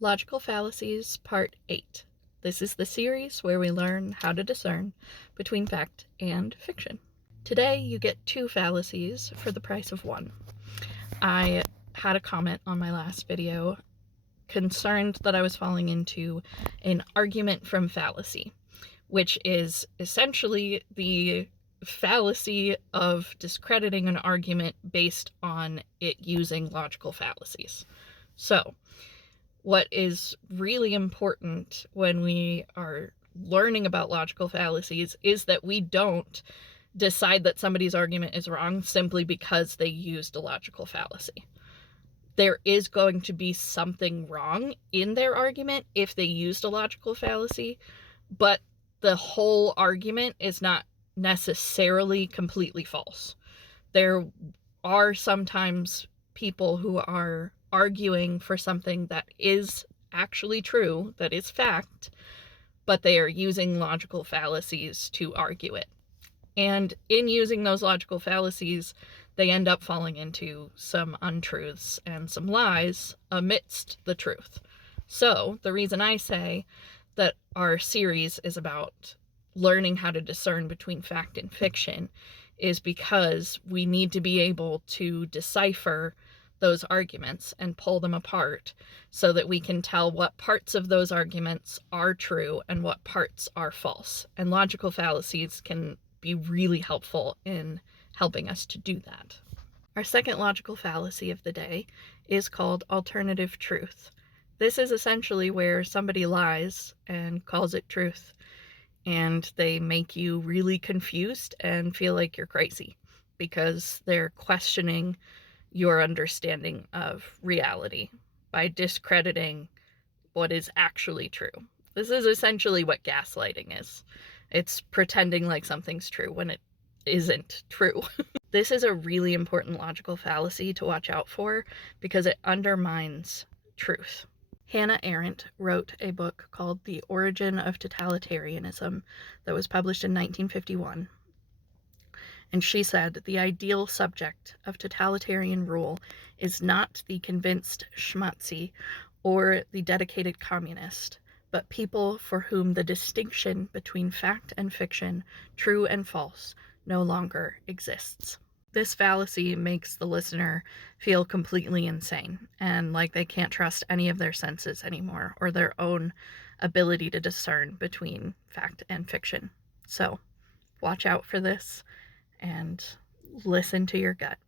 Logical Fallacies, Part 8. This is the series where we learn how to discern between fact and fiction. Today, you get 2 fallacies for the price of 1. I had a comment on my last video concerned that I was falling into an argument from fallacy, which is essentially the fallacy of discrediting an argument based on it using logical fallacies. So, what is really important when we are learning about logical fallacies is that we don't decide that somebody's argument is wrong simply because they used a logical fallacy. There is going to be something wrong in their argument if they used a logical fallacy, but the whole argument is not necessarily completely false. There are sometimes people who are arguing for something that is actually true, that is fact, but they are using logical fallacies to argue it. And in using those logical fallacies, they end up falling into some untruths and some lies amidst the truth. So the reason I say that our series is about learning how to discern between fact and fiction is because we need to be able to decipher those arguments and pull them apart so that we can tell what parts of those arguments are true and what parts are false. And logical fallacies can be really helpful in helping us to do that. Our second logical fallacy of the day is called alternative truth. This is essentially where somebody lies and calls it truth, and they make you really confused and feel like you're crazy because they're questioning your understanding of reality by discrediting what is actually true. This is essentially what gaslighting is. It's pretending like something's true when it isn't true. This is a really important logical fallacy to watch out for because it undermines truth. Hannah Arendt wrote a book called The Origin of Totalitarianism that was published in 1951. And she said, the ideal subject of totalitarian rule is not the convinced schmatzi or the dedicated communist, but people for whom the distinction between fact and fiction, true and false, no longer exists. This fallacy makes the listener feel completely insane and like they can't trust any of their senses anymore or their own ability to discern between fact and fiction. So, watch out for this and listen to your gut.